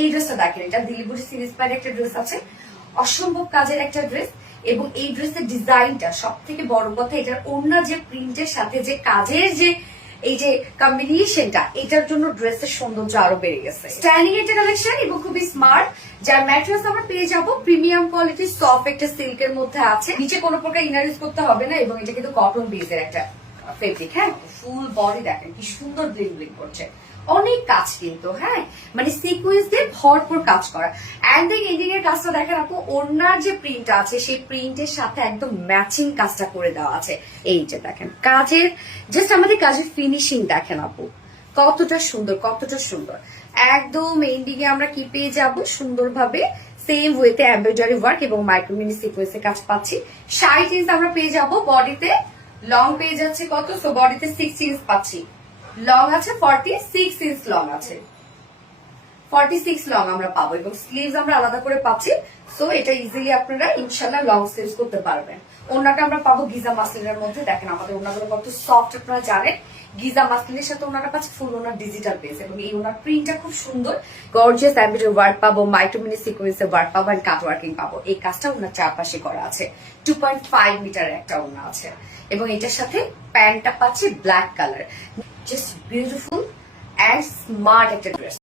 এই ড্রেসটা দেখেন, এটা দিল্লি বুটি সিরিজ পার একটা ড্রেস আছে, অসম্ভব কাজের একটা ড্রেস। এবং এই ড্রেসের ডিজাইনটা সব থেকে বড় কথা, এটার ওড়না যে প্রিন্টের সাথে যে কাজের যে এই যে কম্বিনেশনটা, এটার জন্য ড্রেসের সৌন্দর্য আরো বেড়ে গেছে। স্টাইলিং একটা কালেকশন এবং খুবই স্মার্ট, যার ম্যাটেরিয়ালস আমরা পেয়ে যাবো প্রিমিয়াম কোয়ালিটি সফট একটা সিল্কের মধ্যে আছে। নিচে কোনো প্রকার ইনার ইউজ করতে হবে না এবং এটা কিন্তু কটন বেসের একটা ফেব্রিক। হ্যাঁ, ফুল বডি দেখেন কি সুন্দর ব্লিং ব্লিং করছে, অনেক কাজ কিন্তু, হ্যাঁ মানে সিকুয়েন্স দিয়ে ভরপুর কাজ করা। এন্ড দেন এন্ডিং এর কাজটা দেখেন আপু, ওড়নার যে প্রিন্ট আছে সেই প্রিন্টের সাথে একদম ম্যাচিং কাজটা করে দেওয়া আছে। এই যে দেখেন কাজের, জাস্ট আমাদের কাজের ফিনিশিং দেখেন আপু কতটা সুন্দর, কতটা সুন্দর। একদম এন্ডিং এ আমরা কি পেয়ে যাব, সুন্দরভাবে সেম ওয়েতে এমব্রয়ডারি ওয়ার্ক এবং মাইক্রো মিনি সিকোয়েন্সের কাজ পাচ্ছি। 60 ইঞ্চ আমরা পেয়ে যাব বডিতে, লং পেয়ে যাচ্ছে কত, সো বডিতে 6 ইঞ্চ পাচ্ছি, লং আছে 46 ইঞ্চ লং আছে, 46 লং আমরা পাবো এবং স্লিভস আমরা আলাদা করে পাচ্ছি। সো এটা ইজিলি আপনারা ইনশাল্লাহ লং স্লিভস করতে পারবেন। ওনাটা আমরা পাবো গিজা মাসলিনের মধ্যে, দেখেন আমাদের ওনাগুলো কত সফট আপনারা জানেন। গিজা মাসলিনের সাথে ওনাটা পাচ্ছে ফুল ওনার ডিজিটাল বেস এবং এই ওনার প্রিন্টটা খুব সুন্দর, গর্জিয়াস এমব্রয়ডারি ওয়ার্ক পাবো, মাইক্রোমিনি সিকোয়েন্সের ওয়ার্ক পাবো এন্ড কাট ওয়ার্কিং পাবো। এই কাজটা ওনার চারপাশে করা আছে, 2.5 মিটারের একটা ওনা আছে এবং এটার সাথে প্যান্টটা পাচ্ছে black colour. Just beautiful and smart একটা ড্রেস।